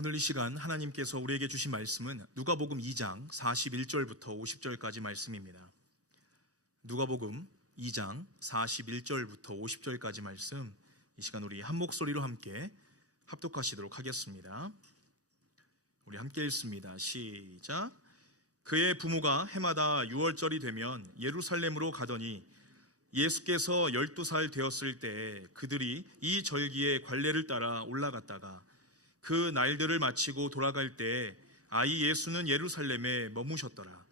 오늘 이 시간 하나님께서 우리에게 주신 말씀은 누가복음 2장 41절부터 50절까지 말씀입니다. 누가복음 2장 41절부터 50절까지 말씀, 이 시간 우리 한 목소리로 함께 합독하시도록 하겠습니다. 우리 함께 읽습니다. 시작. 그의 부모가 해마다 6월절이 되면 예루살렘으로 가더니 예수께서 12살 되었을 때 그들이 이 절기의 관례를 따라 올라갔다가 그 날들을 마치고 돌아갈 때 아이 예수는 예루살렘에 머무셨더라.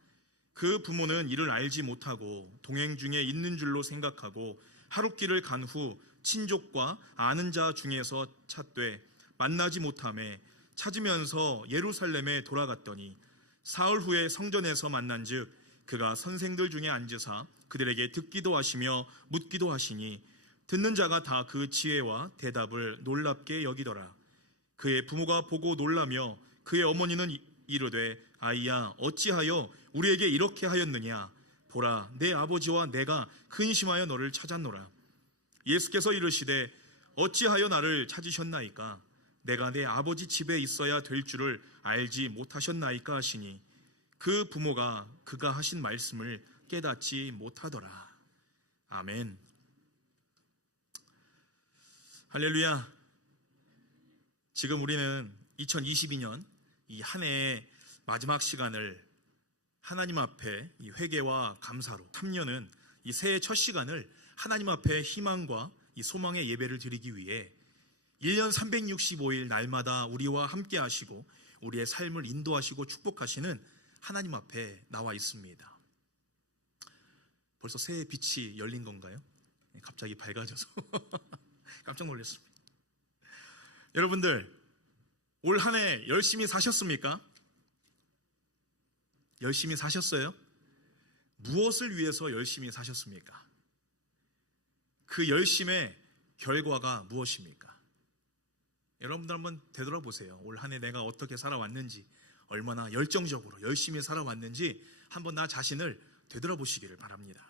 그 부모는 이를 알지 못하고 동행 중에 있는 줄로 생각하고 하룻길을 간 후 친족과 아는 자 중에서 찾되 만나지 못하매 찾으면서 예루살렘에 돌아갔더니 사흘 후에 성전에서 만난즉 그가 선생들 중에 앉으사 그들에게 듣기도 하시며 묻기도 하시니 듣는 자가 다 그 지혜와 대답을 놀랍게 여기더라. 그의 부모가 보고 놀라며 그의 어머니는 이르되 아이야 어찌하여 우리에게 이렇게 하였느냐. 보라 내 아버지와 내가 근심하여 너를 찾았노라. 예수께서 이르시되 어찌하여 나를 찾으셨나이까. 내가 내 아버지 집에 있어야 될 줄을 알지 못하셨나이까 하시니 그 부모가 그가 하신 말씀을 깨닫지 못하더라. 아멘. 할렐루야. 지금 우리는 2022년 이 한 해의 마지막 시간을 하나님 앞에 이 회개와 감사로, 3년은 이 새해 첫 시간을 하나님 앞에 희망과 이 소망의 예배를 드리기 위해 1년 365일 날마다 우리와 함께 하시고 우리의 삶을 인도하시고 축복하시는 하나님 앞에 나와 있습니다. 벌써 새해 빛이 열린 건가요? 갑자기 밝아져서 깜짝 놀랐습니다. 여러분들, 올 한 해 열심히 사셨습니까? 열심히 사셨어요? 무엇을 위해서 열심히 사셨습니까? 그 열심의 결과가 무엇입니까? 여러분들 한번 되돌아보세요. 올 한 해 내가 어떻게 살아왔는지, 얼마나 열정적으로 열심히 살아왔는지 한번 나 자신을 되돌아보시기를 바랍니다.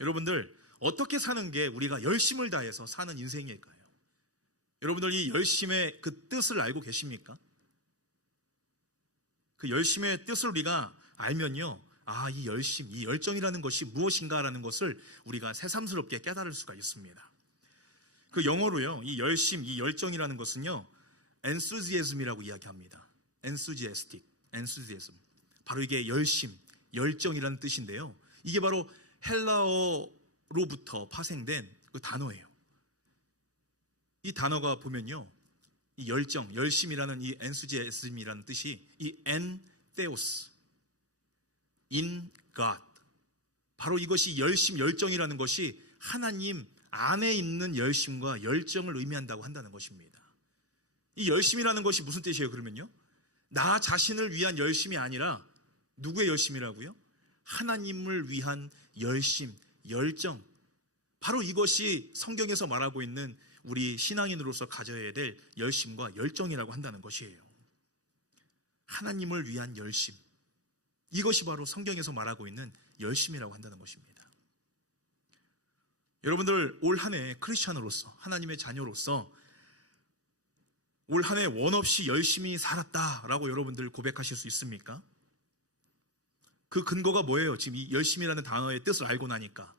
여러분들, 어떻게 사는 게 우리가 열심을 다해서 사는 인생일까요? 여러분들 이 열심의 그 뜻을 알고 계십니까? 그 열심의 뜻을 우리가 알면요, 이 열심, 이 열정이라는 것이 무엇인가라는 것을 우리가 새삼스럽게 깨달을 수가 있습니다. 그 영어로요, 이 열심, 이 열정이라는 것은요, enthusiasm이라고 이야기합니다. enthusiasm. 바로 이게 열심, 열정이라는 뜻인데요. 이게 바로 헬라어로부터 파생된 그 단어예요. 이 단어가 보면요, 이 열정, 열심이라는 이 enthusiasm이라는 뜻이 이 entheos, in God, 바로 이것이 열심, 열정이라는 것이 하나님 안에 있는 열심과 열정을 의미한다고 한다는 것입니다. 이 열심이라는 것이 무슨 뜻이에요? 그러면요, 나 자신을 위한 열심이 아니라 누구의 열심이라고요? 하나님을 위한 열심, 열정. 바로 이것이 성경에서 말하고 있는 우리 신앙인으로서 가져야 될 열심과 열정이라고 한다는 것이에요. 하나님을 위한 열심, 이것이 바로 성경에서 말하고 있는 열심이라고 한다는 것입니다. 여러분들, 올 한 해 크리스찬으로서, 하나님의 자녀로서 올 한 해 원 없이 열심히 살았다라고 여러분들 고백하실 수 있습니까? 그 근거가 뭐예요? 지금 이 열심이라는 단어의 뜻을 알고 나니까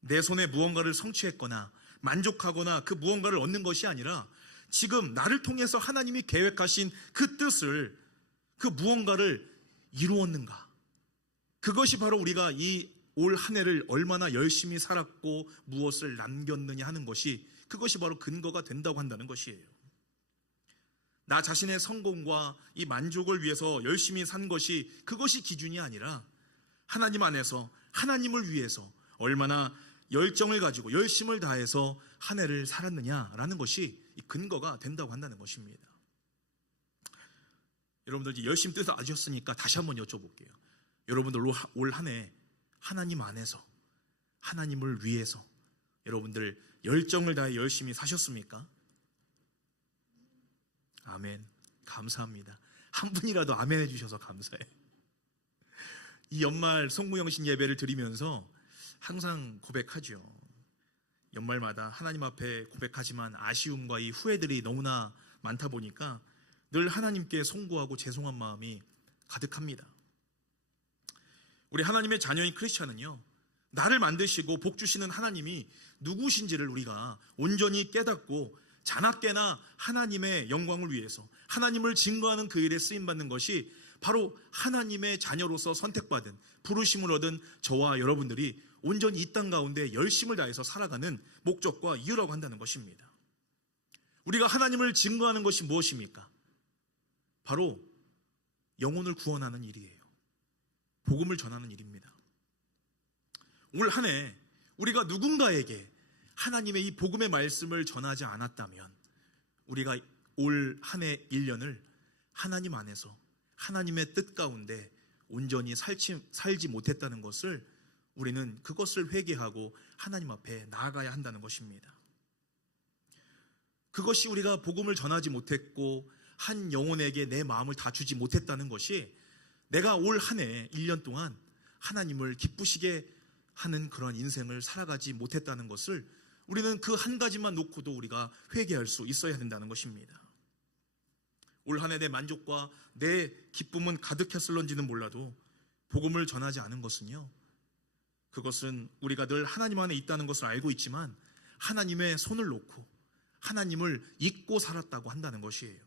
내 손에 무언가를 성취했거나 만족하거나 그 무언가를 얻는 것이 아니라 지금 나를 통해서 하나님이 계획하신 그 뜻을, 그 무언가를 이루었는가, 그것이 바로 우리가 이 올 한 해를 얼마나 열심히 살았고 무엇을 남겼느냐 하는 것이, 그것이 바로 근거가 된다고 한다는 것이에요. 나 자신의 성공과 이 만족을 위해서 열심히 산 것이, 그것이 기준이 아니라 하나님 안에서 하나님을 위해서 얼마나 열정을 가지고 열심을 다해서 한 해를 살았느냐라는 것이 이 근거가 된다고 한다는 것입니다. 여러분들 열심 뜻을 아셨으니까 다시 한번 여쭤볼게요. 여러분들 올 한 해 하나님 안에서, 하나님을 위해서 여러분들 열정을 다해 열심히 사셨습니까? 아멘. 감사합니다. 한 분이라도 아멘 해주셔서 감사해요. 이 연말 성구영신 예배를 드리면서 항상 고백하죠. 연말마다 하나님 앞에 고백하지만 아쉬움과 이 후회들이 너무나 많다 보니까 늘 하나님께 송구하고 죄송한 마음이 가득합니다. 우리 하나님의 자녀인 크리스찬은요, 나를 만드시고 복 주시는 하나님이 누구신지를 우리가 온전히 깨닫고 자나깨나 하나님의 영광을 위해서 하나님을 증거하는 그 일에 쓰임받는 것이 바로 하나님의 자녀로서 선택받은 부르심을 얻은 저와 여러분들이 온전히 이 땅 가운데 열심을 다해서 살아가는 목적과 이유라고 한다는 것입니다. 우리가 하나님을 증거하는 것이 무엇입니까? 바로 영혼을 구원하는 일이에요. 복음을 전하는 일입니다. 올 한 해 우리가 누군가에게 하나님의 이 복음의 말씀을 전하지 않았다면 우리가 올 한 해 1년을 하나님 안에서 하나님의 뜻 가운데 온전히 살지 못했다는 것을 우리는 그것을 회개하고 하나님 앞에 나아가야 한다는 것입니다. 그것이 우리가 복음을 전하지 못했고 한 영혼에게 내 마음을 다 주지 못했다는 것이 내가 올 한 해 1년 동안 하나님을 기쁘시게 하는 그런 인생을 살아가지 못했다는 것을 우리는 그 한 가지만 놓고도 우리가 회개할 수 있어야 된다는 것입니다. 올 한 해 내 만족과 내 기쁨은 가득했을런지는 몰라도 복음을 전하지 않은 것은요, 그것은 우리가 늘 하나님 안에 있다는 것을 알고 있지만 하나님의 손을 놓고 하나님을 잊고 살았다고 한다는 것이에요.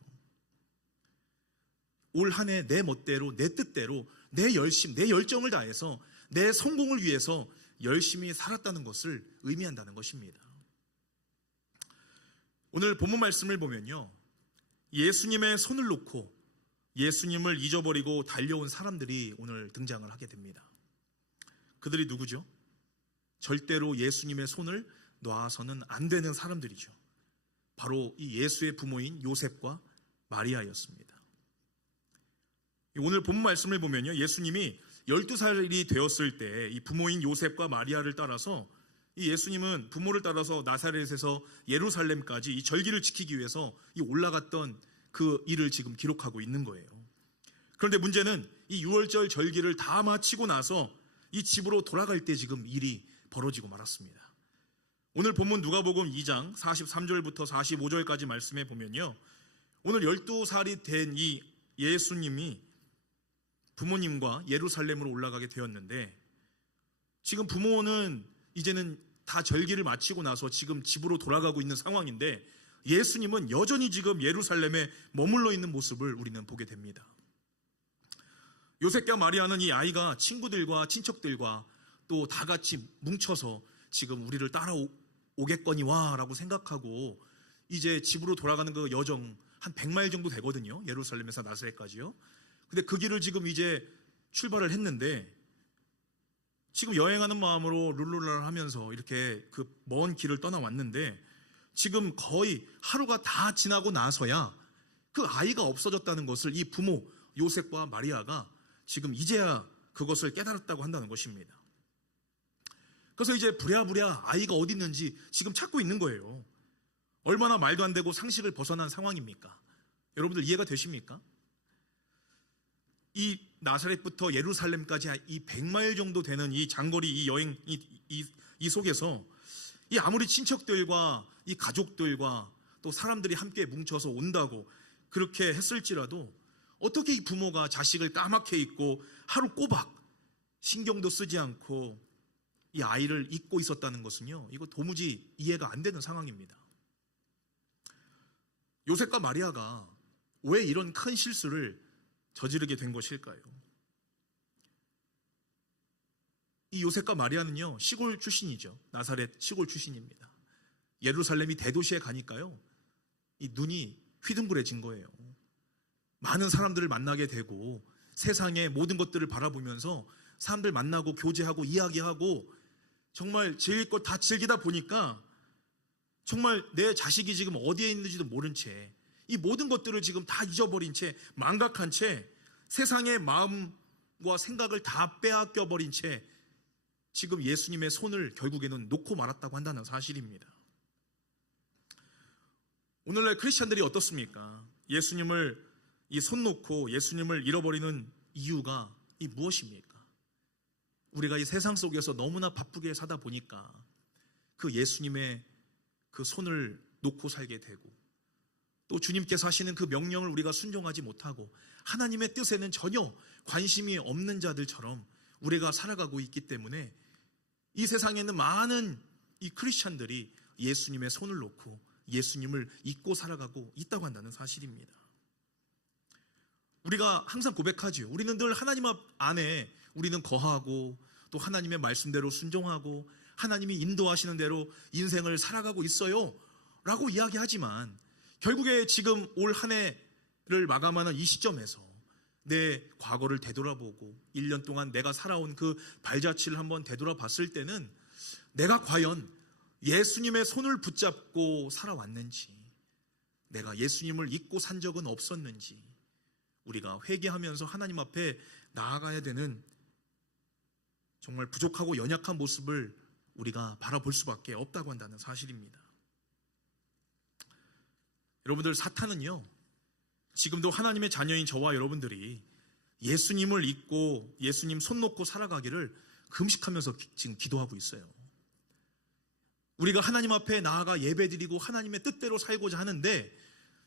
올 한 해 내 멋대로 내 뜻대로 내 열심, 내 열정을 다해서 내 성공을 위해서 열심히 살았다는 것을 의미한다는 것입니다. 오늘 본문 말씀을 보면요, 예수님의 손을 놓고 예수님을 잊어버리고 달려온 사람들이 오늘 등장을 하게 됩니다. 그들이 누구죠? 절대로 예수님의 손을 놔서는 안 되는 사람들이죠. 바로 이 예수의 부모인 요셉과 마리아였습니다. 오늘 본문 말씀을 보면요, 예수님이 12살이 되었을 때 이 부모인 요셉과 마리아를 따라서 이 예수님은 부모를 따라서 나사렛에서 예루살렘까지 이 절기를 지키기 위해서 이 올라갔던 그 일을 지금 기록하고 있는 거예요. 그런데 문제는 이 6월절 절기를 다 마치고 나서 이 집으로 돌아갈 때 지금 일이 벌어지고 말았습니다. 오늘 본문 누가복음 2장 43절부터 45절까지 말씀해 보면요, 오늘 12살이 된 이 예수님이 부모님과 예루살렘으로 올라가게 되었는데, 지금 부모는 이제는 다 절기를 마치고 나서 지금 집으로 돌아가고 있는 상황인데 예수님은 여전히 지금 예루살렘에 머물러 있는 모습을 우리는 보게 됩니다. 요셉과 마리아는 이 아이가 친구들과 친척들과 또 다 같이 뭉쳐서 지금 우리를 따라오겠거니와 라고 생각하고 이제 집으로 돌아가는 그 여정 한 100마일 정도 되거든요. 예루살렘에서 나사렛까지요. 근데 그 길을 지금 이제 출발을 했는데 지금 여행하는 마음으로 룰루랄 하면서 이렇게 그 먼 길을 떠나왔는데 지금 거의 하루가 다 지나고 나서야 그 아이가 없어졌다는 것을 이 부모 요셉과 마리아가 지금 이제야 그것을 깨달았다고 한다는 것입니다. 그래서 이제 부랴부랴 아이가 어디 있는지 지금 찾고 있는 거예요. 얼마나 말도 안 되고 상식을 벗어난 상황입니까? 여러분들 이해가 되십니까? 이 나사렛부터 예루살렘까지 이 100마일 정도 되는 이 장거리 이 여행 이 속에서 이 아무리 친척들과 이 가족들과 또 사람들이 함께 뭉쳐서 온다고 그렇게 했을지라도 어떻게 이 부모가 자식을 까맣게 잊고 하루 꼬박 신경도 쓰지 않고 이 아이를 잊고 있었다는 것은요, 이거 도무지 이해가 안 되는 상황입니다. 요셉과 마리아가 왜 이런 큰 실수를 저지르게 된 것일까요? 이 요셉과 마리아는요, 시골 출신이죠. 나사렛 시골 출신입니다. 예루살렘이 대도시에 가니까요, 이 눈이 휘둥그레진 거예요. 많은 사람들을 만나게 되고 세상의 모든 것들을 바라보면서 사람들 만나고 교제하고 이야기하고 정말 즐길 것 다 즐기다 보니까 정말 내 자식이 지금 어디에 있는지도 모른 채 이 모든 것들을 지금 다 잊어버린 채 망각한 채 세상의 마음과 생각을 다 빼앗겨 버린 채 지금 예수님의 손을 결국에는 놓고 말았다고 한다는 사실입니다. 오늘날 크리스찬들이 어떻습니까? 예수님을 이 손 놓고 예수님을 잃어버리는 이유가 이 무엇입니까? 우리가 이 세상 속에서 너무나 바쁘게 사다 보니까 그 예수님의 그 손을 놓고 살게 되고 또 주님께서 하시는 그 명령을 우리가 순종하지 못하고 하나님의 뜻에는 전혀 관심이 없는 자들처럼 우리가 살아가고 있기 때문에 이 세상에는 많은 이 크리스찬들이 예수님의 손을 놓고 예수님을 잊고 살아가고 있다고 한다는 사실입니다. 우리가 항상 고백하죠. 우리는 늘 하나님 안에 우리는 거하고 또 하나님의 말씀대로 순종하고 하나님이 인도하시는 대로 인생을 살아가고 있어요 라고 이야기하지만 결국에 지금 올 한 해를 마감하는 이 시점에서 내 과거를 되돌아보고 1년 동안 내가 살아온 그 발자취를 한번 되돌아봤을 때는 내가 과연 예수님의 손을 붙잡고 살아왔는지, 내가 예수님을 잊고 산 적은 없었는지 우리가 회개하면서 하나님 앞에 나아가야 되는 정말 부족하고 연약한 모습을 우리가 바라볼 수밖에 없다고 한다는 사실입니다. 여러분들, 사탄은요 지금도 하나님의 자녀인 저와 여러분들이 예수님을 잊고 예수님 손 놓고 살아가기를 금식하면서 지금 기도하고 있어요. 우리가 하나님 앞에 나아가 예배드리고 하나님의 뜻대로 살고자 하는데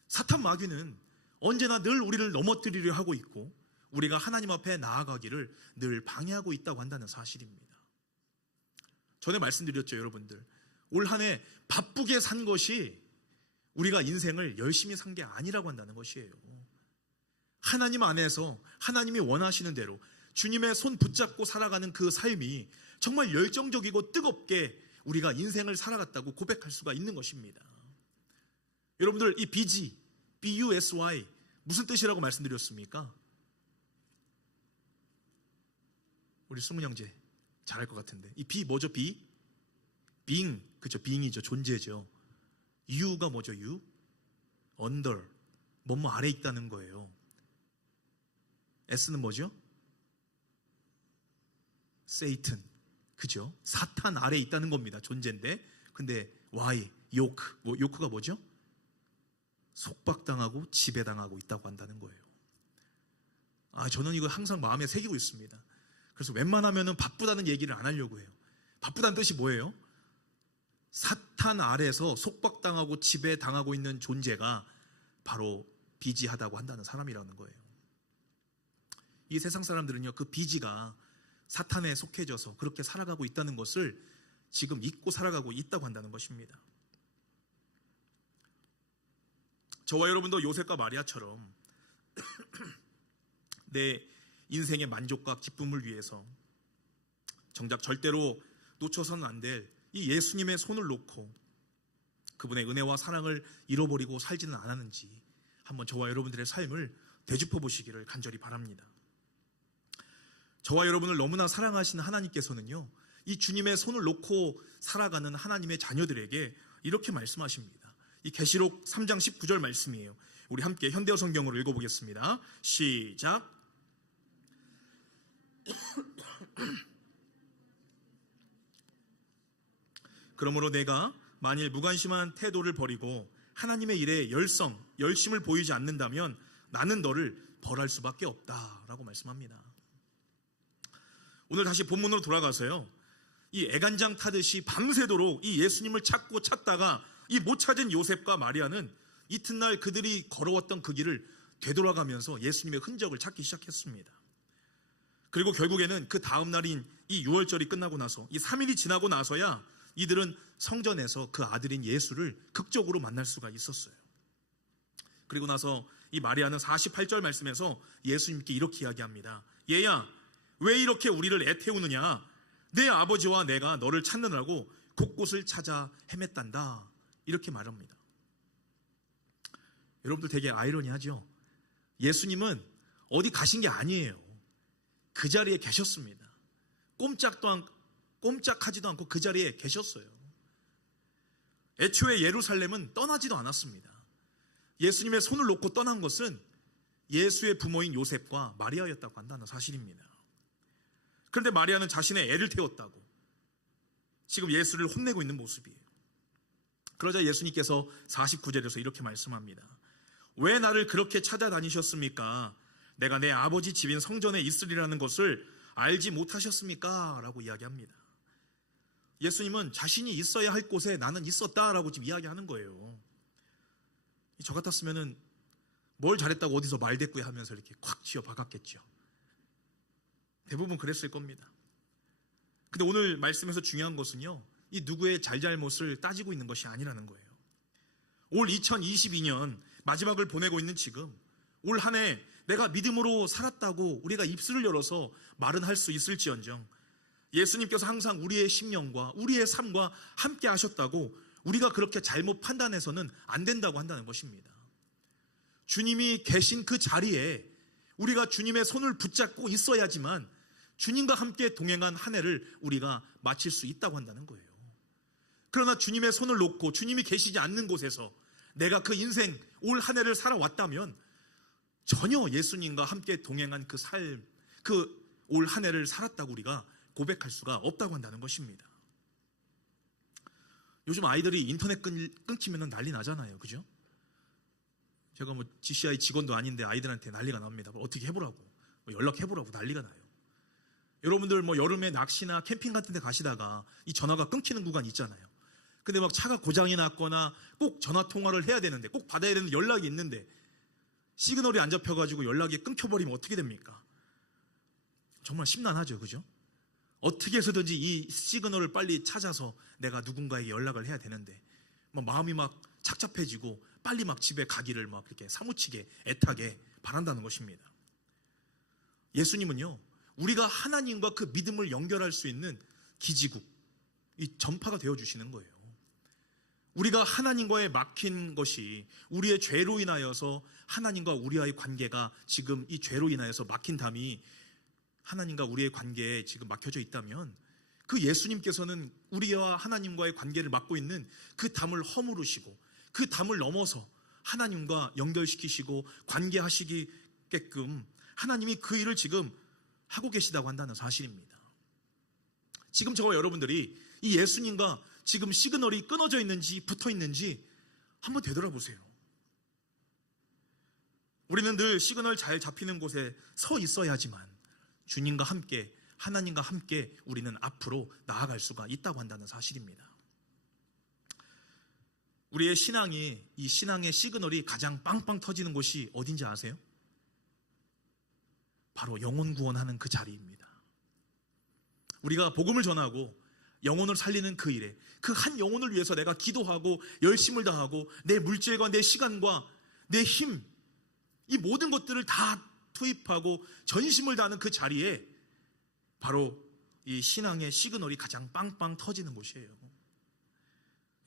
사탄 마귀는 언제나 늘 우리를 넘어뜨리려 하고 있고 우리가 하나님 앞에 나아가기를 늘 방해하고 있다고 한다는 사실입니다. 전에 말씀드렸죠, 여러분들. 올 한 해 바쁘게 산 것이 우리가 인생을 열심히 산 게 아니라고 한다는 것이에요. 하나님 안에서 하나님이 원하시는 대로 주님의 손 붙잡고 살아가는 그 삶이 정말 열정적이고 뜨겁게 우리가 인생을 살아갔다고 고백할 수가 있는 것입니다. 여러분들, 이 BG, BUSY 무슨 뜻이라고 말씀드렸습니까? 우리 승문 형제 잘할 것 같은데 이 B 뭐죠? B? being, 그렇죠? being이죠. 존재죠. U가 뭐죠? U? under, 뭐뭐 아래 있다는 거예요. S는 뭐죠? Satan, 그죠? 사탄 아래 있다는 겁니다. 존재인데. 근데 Y, yoke, yoke가 뭐죠? 속박당하고 지배당하고 있다고 한다는 거예요. 저는 이거 항상 마음에 새기고 있습니다. 그래서 웬만하면은 바쁘다는 얘기를 안 하려고 해요. 바쁘다는 뜻이 뭐예요? 사탄 아래에서 속박당하고 지배당하고 있는 존재가 바로 비지하다고 한다는 사람이라는 거예요. 이 세상 사람들은요, 그 비지가 사탄에 속해져서 그렇게 살아가고 있다는 것을 지금 잊고 살아가고 있다고 한다는 것입니다. 저와 여러분도 요셉과 마리아처럼 내 인생의 만족과 기쁨을 위해서 정작 절대로 놓쳐서는 안 될 이 예수님의 손을 놓고 그분의 은혜와 사랑을 잃어버리고 살지는 않았는지 한번 저와 여러분들의 삶을 되짚어 보시기를 간절히 바랍니다. 저와 여러분을 너무나 사랑하시는 하나님께서는요, 이 주님의 손을 놓고 살아가는 하나님의 자녀들에게 이렇게 말씀하십니다. 이 계시록 3장 19절 말씀이에요. 우리 함께 현대어 성경으로 읽어보겠습니다. 시작. 그러므로 내가 만일 무관심한 태도를 버리고 하나님의 일에 열심을 보이지 않는다면 나는 너를 벌할 수밖에 없다라고 말씀합니다. 오늘 다시 본문으로 돌아가서요, 이 애간장 타듯이 밤새도록 이 예수님을 찾다가 이 못 찾은 요셉과 마리아는 이튿날 그들이 걸어왔던 그 길을 되돌아가면서 예수님의 흔적을 찾기 시작했습니다. 그리고 결국에는 그 다음 날인 이 6월절이 끝나고 나서 이 3일이 지나고 나서야 이들은 성전에서 그 아들인 예수를 극적으로 만날 수가 있었어요. 그리고 나서 이 마리아는 48절 말씀에서 예수님께 이렇게 이야기합니다. 얘야, 왜 이렇게 우리를 애태우느냐? 내 아버지와 내가 너를 찾느라고 곳곳을 찾아 헤맸단다. 이렇게 말합니다. 여러분들 되게 아이러니하죠? 예수님은 어디 가신 게 아니에요. 그 자리에 계셨습니다. 꼼짝하지도 않고 그 자리에 계셨어요. 애초에 예루살렘은 떠나지도 않았습니다. 예수님의 손을 놓고 떠난 것은 예수의 부모인 요셉과 마리아였다고 한다는 사실입니다. 그런데 마리아는 자신의 애를 태웠다고 지금 예수를 혼내고 있는 모습이에요. 그러자 예수님께서 49절에서 이렇게 말씀합니다. 왜 나를 그렇게 찾아다니셨습니까? 내가 내 아버지 집인 성전에 있으리라는 것을 알지 못하셨습니까? 라고 이야기합니다. 예수님은 자신이 있어야 할 곳에 나는 있었다라고 지금 이야기하는 거예요. 저 같았으면은 뭘 잘했다고 어디서 말대꾸에 하면서 이렇게 콱 쥐어 박았겠죠. 대부분 그랬을 겁니다. 근데 오늘 말씀에서 중요한 것은요, 이 누구의 잘잘못을 따지고 있는 것이 아니라는 거예요. 올 2022년 마지막을 보내고 있는 지금, 올 한 해 내가 믿음으로 살았다고 우리가 입술을 열어서 말은 할 수 있을지언정 예수님께서 항상 우리의 심령과 우리의 삶과 함께 하셨다고 우리가 그렇게 잘못 판단해서는 안 된다고 한다는 것입니다. 주님이 계신 그 자리에 우리가 주님의 손을 붙잡고 있어야지만 주님과 함께 동행한 한 해를 우리가 마칠 수 있다고 한다는 거예요. 그러나 주님의 손을 놓고 주님이 계시지 않는 곳에서 내가 그 인생 올 한 해를 살아왔다면 전혀 예수님과 함께 동행한 그 삶, 그 올 한 해를 살았다고 우리가 고백할 수가 없다고 한다는 것입니다. 요즘 아이들이 인터넷 끊기면 난리 나잖아요. 그죠? 제가 뭐 GCI 직원도 아닌데 아이들한테 난리가 납니다. 어떻게 해보라고, 연락해보라고 난리가 나요. 여러분들 뭐 여름에 낚시나 캠핑 같은 데 가시다가 이 전화가 끊기는 구간 있잖아요. 근데 막 차가 고장이 났거나 꼭 전화 통화를 해야 되는데, 꼭 받아야 되는 연락이 있는데 시그널이 안 잡혀가지고 연락이 끊겨버리면 어떻게 됩니까? 정말 심란하죠. 그죠? 어떻게 해서든지 이 시그널을 빨리 찾아서 내가 누군가에게 연락을 해야 되는데 막 마음이 막 착잡해지고 빨리 막 집에 가기를 막 이렇게 사무치게 애타게 바란다는 것입니다. 예수님은요, 우리가 하나님과 그 믿음을 연결할 수 있는 기지국, 이 전파가 되어주시는 거예요. 우리가 하나님과의 막힌 것이 우리의 죄로 인하여서 하나님과 우리와의 관계가 지금 이 죄로 인하여서 막힌 담이 하나님과 우리의 관계에 지금 막혀져 있다면 그 예수님께서는 우리와 하나님과의 관계를 막고 있는 그 담을 허무르시고 그 담을 넘어서 하나님과 연결시키시고 관계하시게끔 하나님이 그 일을 지금 하고 계시다고 한다는 사실입니다. 지금 저와 여러분들이 이 예수님과 지금 시그널이 끊어져 있는지 붙어 있는지 한번 되돌아보세요. 우리는 늘 시그널 잘 잡히는 곳에 서 있어야지만 주님과 함께, 하나님과 함께 우리는 앞으로 나아갈 수가 있다고 한다는 사실입니다. 우리의 신앙이, 이 신앙의 시그널이 가장 빵빵 터지는 곳이 어딘지 아세요? 바로 영혼 구원하는 그 자리입니다. 우리가 복음을 전하고 영혼을 살리는 그 일에, 그 한 영혼을 위해서 내가 기도하고 열심을 다하고 내 물질과 내 시간과 내 힘, 이 모든 것들을 다 투입하고 전심을 다하는 그 자리에 바로 이 신앙의 시그널이 가장 빵빵 터지는 곳이에요.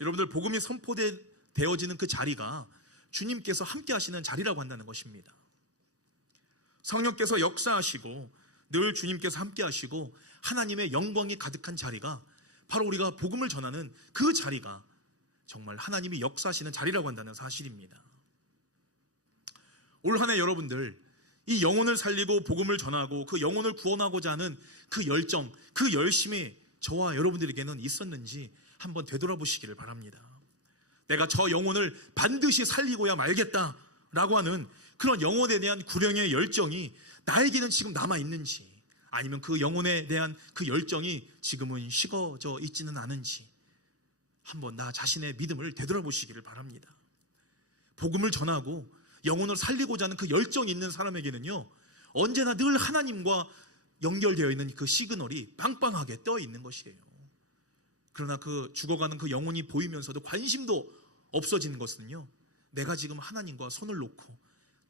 여러분들, 복음이 선포되어지는 그 자리가 주님께서 함께 하시는 자리라고 한다는 것입니다. 성령께서 역사하시고 늘 주님께서 함께 하시고 하나님의 영광이 가득한 자리가 바로 우리가 복음을 전하는 그 자리가 정말 하나님이 역사하시는 자리라고 한다는 사실입니다. 올 한 해 여러분들, 이 영혼을 살리고 복음을 전하고 그 영혼을 구원하고자 하는 그 열정, 그 열심이 저와 여러분들에게는 있었는지 한번 되돌아보시기를 바랍니다. 내가 저 영혼을 반드시 살리고야 말겠다라고 하는 그런 영혼에 대한 구령의 열정이 나에게는 지금 남아있는지, 아니면 그 영혼에 대한 그 열정이 지금은 식어져 있지는 않은지 한번 나 자신의 믿음을 되돌아보시기를 바랍니다. 복음을 전하고 영혼을 살리고자 하는 그 열정이 있는 사람에게는요, 언제나 늘 하나님과 연결되어 있는 그 시그널이 빵빵하게 떠 있는 것이에요. 그러나 그 죽어가는 그 영혼이 보이면서도 관심도 없어지는 것은요, 내가 지금 하나님과 손을 놓고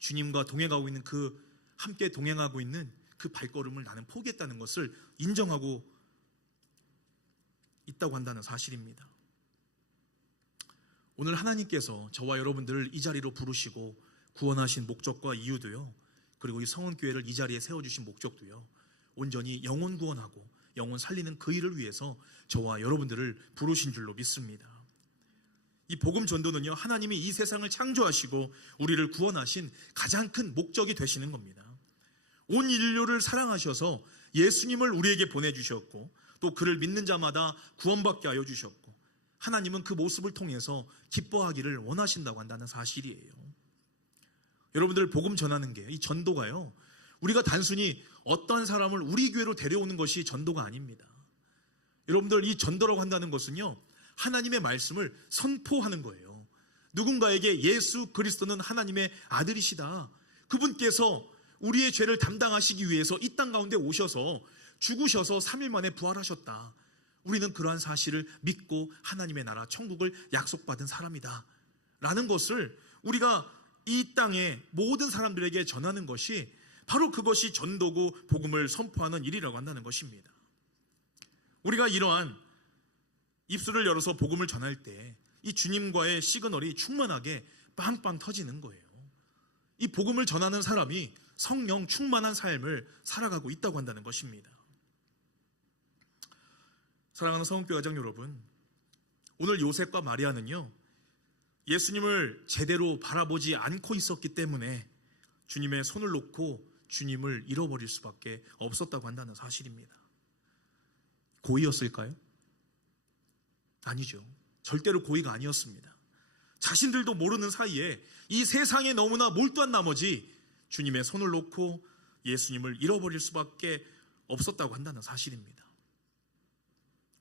주님과 동행하고 있는 그 함께 동행하고 있는 그 발걸음을 나는 포기했다는 것을 인정하고 있다고 한다는 사실입니다. 오늘 하나님께서 저와 여러분들을 이 자리로 부르시고 구원하신 목적과 이유도요, 그리고 이 성원교회를 이 자리에 세워주신 목적도요, 온전히 영혼 구원하고 영혼 살리는 그 일을 위해서 저와 여러분들을 부르신 줄로 믿습니다. 이 복음 전도는요, 하나님이 이 세상을 창조하시고 우리를 구원하신 가장 큰 목적이 되시는 겁니다. 온 인류를 사랑하셔서 예수님을 우리에게 보내주셨고 또 그를 믿는 자마다 구원받게 하여 주셨고 하나님은 그 모습을 통해서 기뻐하기를 원하신다고 한다는 사실이에요. 여러분들, 복음 전하는 게, 이 전도가요, 우리가 단순히 어떤 사람을 우리 교회로 데려오는 것이 전도가 아닙니다. 여러분들, 이 전도라고 한다는 것은요, 하나님의 말씀을 선포하는 거예요. 누군가에게 예수 그리스도는 하나님의 아들이시다, 그분께서 우리의 죄를 담당하시기 위해서 이 땅 가운데 오셔서 죽으셔서 3일 만에 부활하셨다, 우리는 그러한 사실을 믿고 하나님의 나라 천국을 약속받은 사람이다 라는 것을 우리가 이 땅의 모든 사람들에게 전하는 것이 바로 그것이 전도고 복음을 선포하는 일이라고 한다는 것입니다. 우리가 이러한 입술을 열어서 복음을 전할 때 이 주님과의 시그널이 충만하게 빵빵 터지는 거예요. 이 복음을 전하는 사람이 성령 충만한 삶을 살아가고 있다고 한다는 것입니다. 사랑하는 성은교회 가족 여러분, 오늘 요셉과 마리아는요, 예수님을 제대로 바라보지 않고 있었기 때문에 주님의 손을 놓고 주님을 잃어버릴 수밖에 없었다고 한다는 사실입니다. 고의였을까요? 아니죠. 절대로 고의가 아니었습니다. 자신들도 모르는 사이에 이 세상에 너무나 몰두한 나머지 주님의 손을 놓고 예수님을 잃어버릴 수밖에 없었다고 한다는 사실입니다.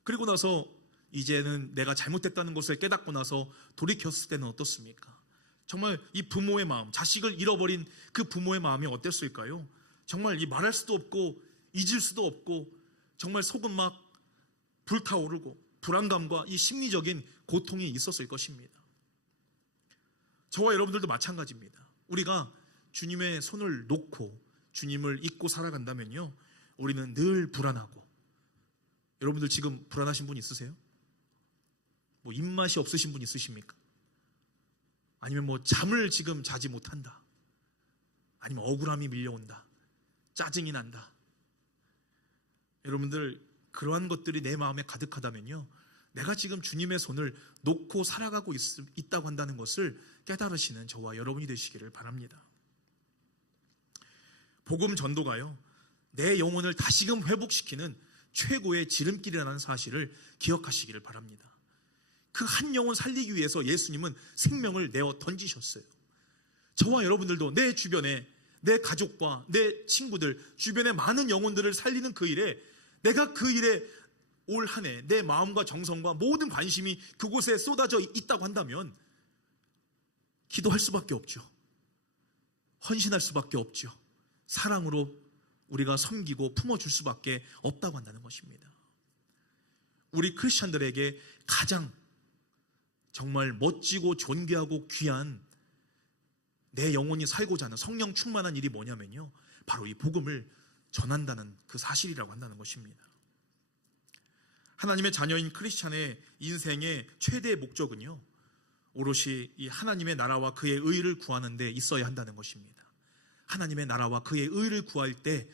그리고 나서 이제는 내가 잘못했다는 것을 깨닫고 나서 돌이켰을 때는 어떻습니까? 정말 이 부모의 마음, 자식을 잃어버린 그 부모의 마음이 어땠을까요? 정말 이 말할 수도 없고 잊을 수도 없고 정말 속은 막 불타오르고 불안감과 이 심리적인 고통이 있었을 것입니다. 저와 여러분들도 마찬가지입니다. 우리가 주님의 손을 놓고 주님을 잊고 살아간다면요, 우리는 늘 불안하고, 여러분들 지금 불안하신 분 있으세요? 뭐 입맛이 없으신 분 있으십니까? 아니면 뭐 잠을 지금 자지 못한다, 아니면 억울함이 밀려온다, 짜증이 난다. 여러분들 그러한 것들이 내 마음에 가득하다면요, 내가 지금 주님의 손을 놓고 살아가고 있다고 한다는 것을 깨달으시는 저와 여러분이 되시기를 바랍니다. 복음 전도가요, 내 영혼을 다시금 회복시키는 최고의 지름길이라는 사실을 기억하시기를 바랍니다. 그 한 영혼 살리기 위해서 예수님은 생명을 내어 던지셨어요. 저와 여러분들도 내 주변에, 내 가족과 내 친구들, 주변의 많은 영혼들을 살리는 그 일에, 내가 그 일에 올 한 해 내 마음과 정성과 모든 관심이 그곳에 쏟아져 있다고 한다면 기도할 수밖에 없죠. 헌신할 수밖에 없죠. 사랑으로 우리가 섬기고 품어줄 수밖에 없다고 한다는 것입니다. 우리 크리스찬들에게 가장 정말 멋지고 존귀하고 귀한 내 영혼이 살고자 하는 성령 충만한 일이 뭐냐면요, 바로 이 복음을 전한다는 그 사실이라고 한다는 것입니다. 하나님의 자녀인 크리스찬의 인생의 최대의 목적은요, 오롯이 이 하나님의 나라와 그의 의를 구하는 데 있어야 한다는 것입니다. 하나님의 나라와 그의 의를 구할 때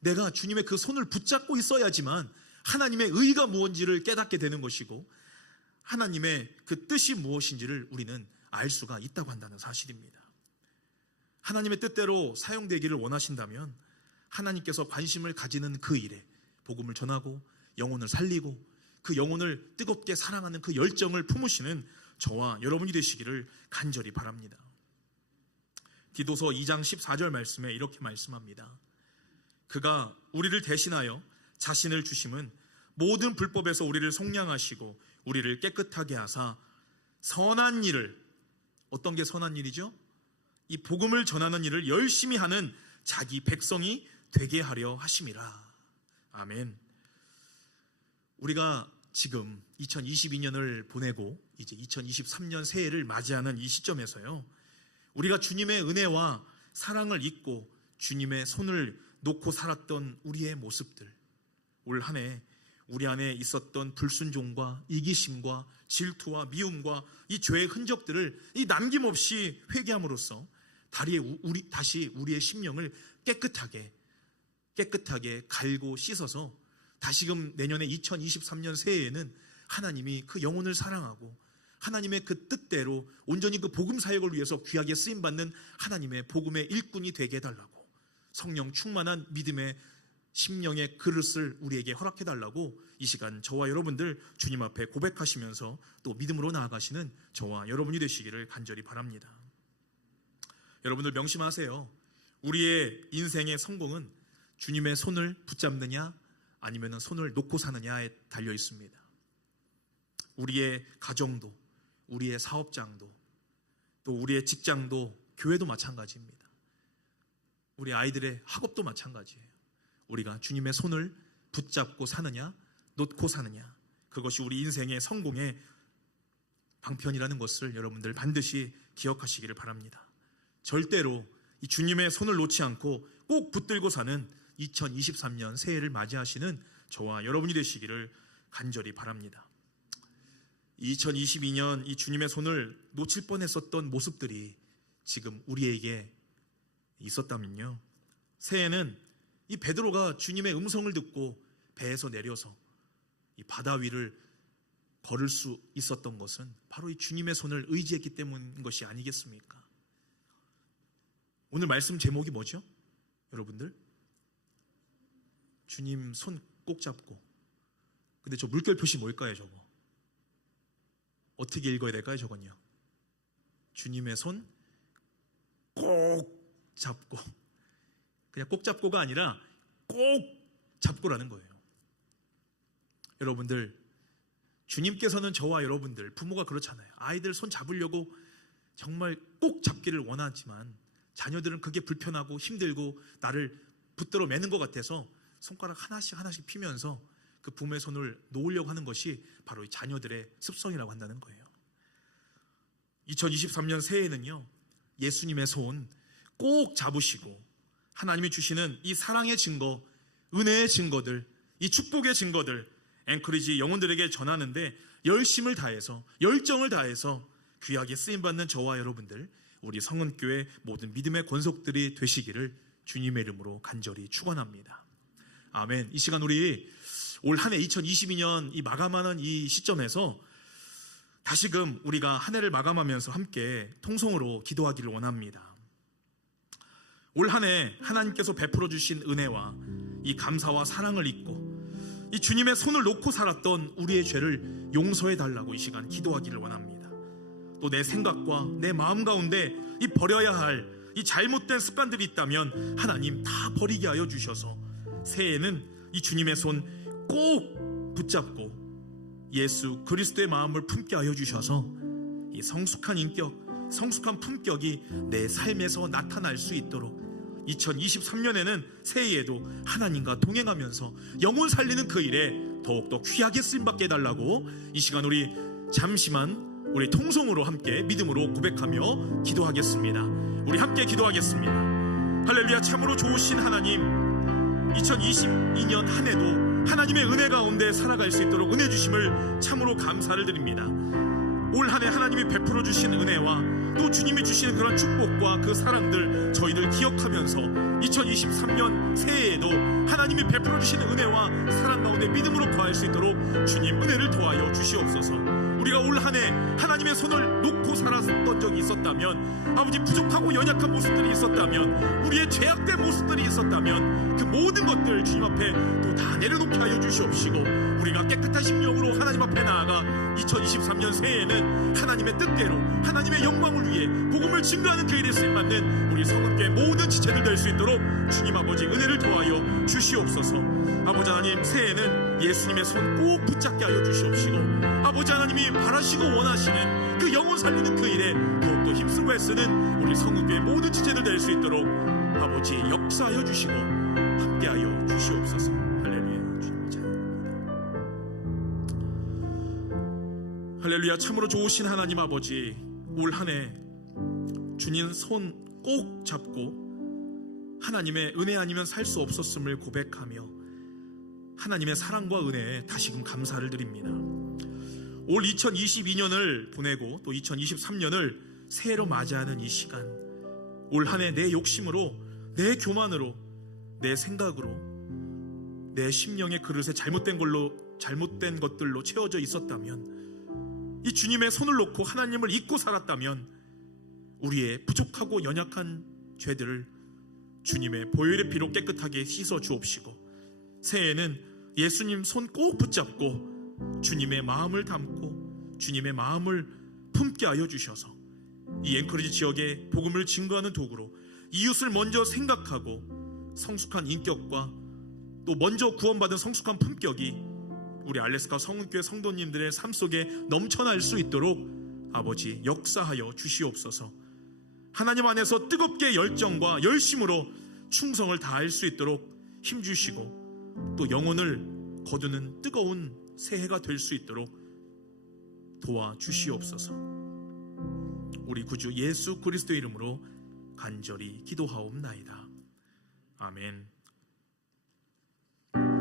내가 주님의 그 손을 붙잡고 있어야지만 하나님의 의가 무엇인지를 깨닫게 되는 것이고, 하나님의 그 뜻이 무엇인지를 우리는 알 수가 있다고 한다는 사실입니다. 하나님의 뜻대로 사용되기를 원하신다면 하나님께서 관심을 가지는 그 일에 복음을 전하고 영혼을 살리고 그 영혼을 뜨겁게 사랑하는 그 열정을 품으시는 저와 여러분이 되시기를 간절히 바랍니다. 디도서 2장 14절 말씀에 이렇게 말씀합니다. 그가 우리를 대신하여 자신을 주심은 모든 불법에서 우리를 속량하시고 우리를 깨끗하게 하사 선한 일을, 어떤 게 선한 일이죠? 이 복음을 전하는 일을 열심히 하는 자기 백성이 되게 하려 하심이라. 아멘. 우리가 지금 2022년을 보내고 이제 2023년 새해를 맞이하는 이 시점에서요, 우리가 주님의 은혜와 사랑을 잊고 주님의 손을 놓고 살았던 우리의 모습들, 올 한 해 우리 안에 있었던 불순종과 이기심과 질투와 미움과 이 죄의 흔적들을 이 남김없이 회개함으로써 다시 우리의 심령을 깨끗하게 갈고 씻어서 다시금 내년에 2023년 새해에는 하나님이 그 영혼을 사랑하고 하나님의 그 뜻대로 온전히 그 복음 사역을 위해서 귀하게 쓰임받는 하나님의 복음의 일꾼이 되게 해달라고, 성령 충만한 믿음의 심령의 그릇을 우리에게 허락해달라고 이 시간 저와 여러분들 주님 앞에 고백하시면서 또 믿음으로 나아가시는 저와 여러분이 되시기를 간절히 바랍니다. 여러분들 명심하세요. 우리의 인생의 성공은 주님의 손을 붙잡느냐 아니면 손을 놓고 사느냐에 달려 있습니다. 우리의 가정도, 우리의 사업장도, 또 우리의 직장도 교회도 마찬가지입니다. 우리 아이들의 학업도 마찬가지예요. 우리가 주님의 손을 붙잡고 사느냐 놓고 사느냐, 그것이 우리 인생의 성공의 방편이라는 것을 여러분들 반드시 기억하시기를 바랍니다. 절대로 이 주님의 손을 놓지 않고 꼭 붙들고 사는 2023년 새해를 맞이하시는 저와 여러분이 되시기를 간절히 바랍니다. 2022년 이 주님의 손을 놓칠 뻔했었던 모습들이 지금 우리에게 있었다면요, 새해는 이 베드로가 주님의 음성을 듣고 배에서 내려서 이 바다 위를 걸을 수 있었던 것은 바로 이 주님의 손을 의지했기 때문인 것이 아니겠습니까? 오늘 말씀 제목이 뭐죠? 여러분들, 주님 손 꼭 잡고. 근데 저 물결 표시 뭘까요? 저거 어떻게 읽어야 될까요? 저건요, 주님의 손 꼭 잡고. 그냥 꼭 잡고가 아니라 꼭 잡고라는 거예요. 여러분들, 주님께서는 저와 여러분들, 부모가 그렇잖아요. 아이들 손 잡으려고 정말 꼭 잡기를 원하지만 자녀들은 그게 불편하고 힘들고 나를 붙들어 매는 것 같아서 손가락 하나씩 피면서 그 부모의 손을 놓으려고 하는 것이 바로 이 자녀들의 습성이라고 한다는 거예요. 2023년 새해에는요, 예수님의 손 꼭 잡으시고 하나님이 주시는 이 사랑의 증거, 은혜의 증거들, 이 축복의 증거들 앵커리지 영혼들에게 전하는데 열심을 다해서, 열정을 다해서 귀하게 쓰임받는 저와 여러분들, 우리 성은교회 모든 믿음의 권속들이 되시기를 주님의 이름으로 간절히 축원합니다. 아멘. 이 시간 우리 올 한 해 2022년 이 마감하는 이 시점에서 다시금 우리가 한 해를 마감하면서 함께 통성으로 기도하기를 원합니다. 올 한 해 하나님께서 베풀어 주신 은혜와 이 감사와 사랑을 잊고 이 주님의 손을 놓고 살았던 우리의 죄를 용서해 달라고 이 시간 기도하기를 원합니다. 또 내 생각과 내 마음 가운데 이 버려야 할 이 잘못된 습관들이 있다면 하나님 다 버리게 하여 주셔서 새해에는 이 주님의 손 꼭 붙잡고 예수 그리스도의 마음을 품게 하여 주셔서 이 성숙한 인격, 성숙한 품격이 내 삶에서 나타날 수 있도록 2023년에는 새해에도 하나님과 동행하면서 영혼 살리는 그 일에 더욱더 귀하게 쓰임받게 해달라고 이 시간 우리 잠시만 우리 통성으로 함께 믿음으로 고백하며 기도하겠습니다. 우리 함께 기도하겠습니다. 할렐루야. 참으로 좋으신 하나님, 2022년 한 해도 하나님의 은혜 가운데 살아갈 수 있도록 은혜 주심을 참으로 감사를 드립니다. 올 한 해 하나님이 베풀어 주신 은혜와 또 주님이 주시는 그런 축복과 그 사랑들 저희들 기억하면서 2023년 새해에도 하나님이 베풀어 주시는 은혜와 사랑 가운데 믿음으로 거할 수 있도록 주님 은혜를 더하여 주시옵소서. 우리가 올 한 해 하나님의 손을 놓고 살았던 적이 있었다면, 아버지 부족하고 연약한 모습들이 있었다면, 우리의 죄악된 모습들이 있었다면 그 모든 것들 주님 앞에 또 다 내려놓게 하여 주시옵시고 우리가 깨끗한 심령으로 하나님 앞에 나아가 2023년 새해에는 하나님의 뜻대로 하나님의 영광을 위해 복음을 증거하는 그 일에 쓰임받는 우리 성은교회 모든 지체들 될 수 있도록 주님 아버지 은혜를 더하여 주시옵소서. 아버지 하나님, 새해에는 예수님의 손 꼭 붙잡게 하여 주시옵시고 아버지 하나님이 바라시고 원하시는 그 영혼 살리는 그 일에 더욱더 힘쓰고 애쓰는 우리 성은교회 모든 지체들 될 수 있도록 아버지 역사하여 주시고 함께하여 주시옵소서. 할렐루야. 주님을 찬양합니다. 할렐루야. 참으로 좋으신 하나님 아버지, 올 한 해 주님 손 꼭 잡고 하나님의 은혜 아니면 살 수 없었음을 고백하며 하나님의 사랑과 은혜에 다시금 감사를 드립니다. 올 2022년을 보내고 또 2023년을 새해로 맞이하는 이 시간, 올 한 해 내 욕심으로, 내 교만으로, 내 생각으로, 내 심령의 그릇에 잘못된 것들로 채워져 있었다면, 이 주님의 손을 놓고 하나님을 잊고 살았다면 우리의 부족하고 연약한 죄들을 주님의 보혈의 피로 깨끗하게 씻어 주옵시고 새해에는 예수님 손 꼭 붙잡고 주님의 마음을 담고 주님의 마음을 품게 하여 주셔서 이 앵커리지 지역의 복음을 증거하는 도구로 이웃을 먼저 생각하고 성숙한 인격과 또 먼저 구원받은 성숙한 품격이 우리 알래스카 성은교회 성도님들의 삶 속에 넘쳐날 수 있도록 아버지 역사하여 주시옵소서. 하나님 안에서 뜨겁게 열정과 열심으로 충성을 다할 수 있도록 힘주시고 또 영혼을 거두는 뜨거운 새해가 될 수 있도록 도와주시옵소서. 우리 구주 예수 그리스도의 이름으로 간절히 기도하옵나이다. 아멘.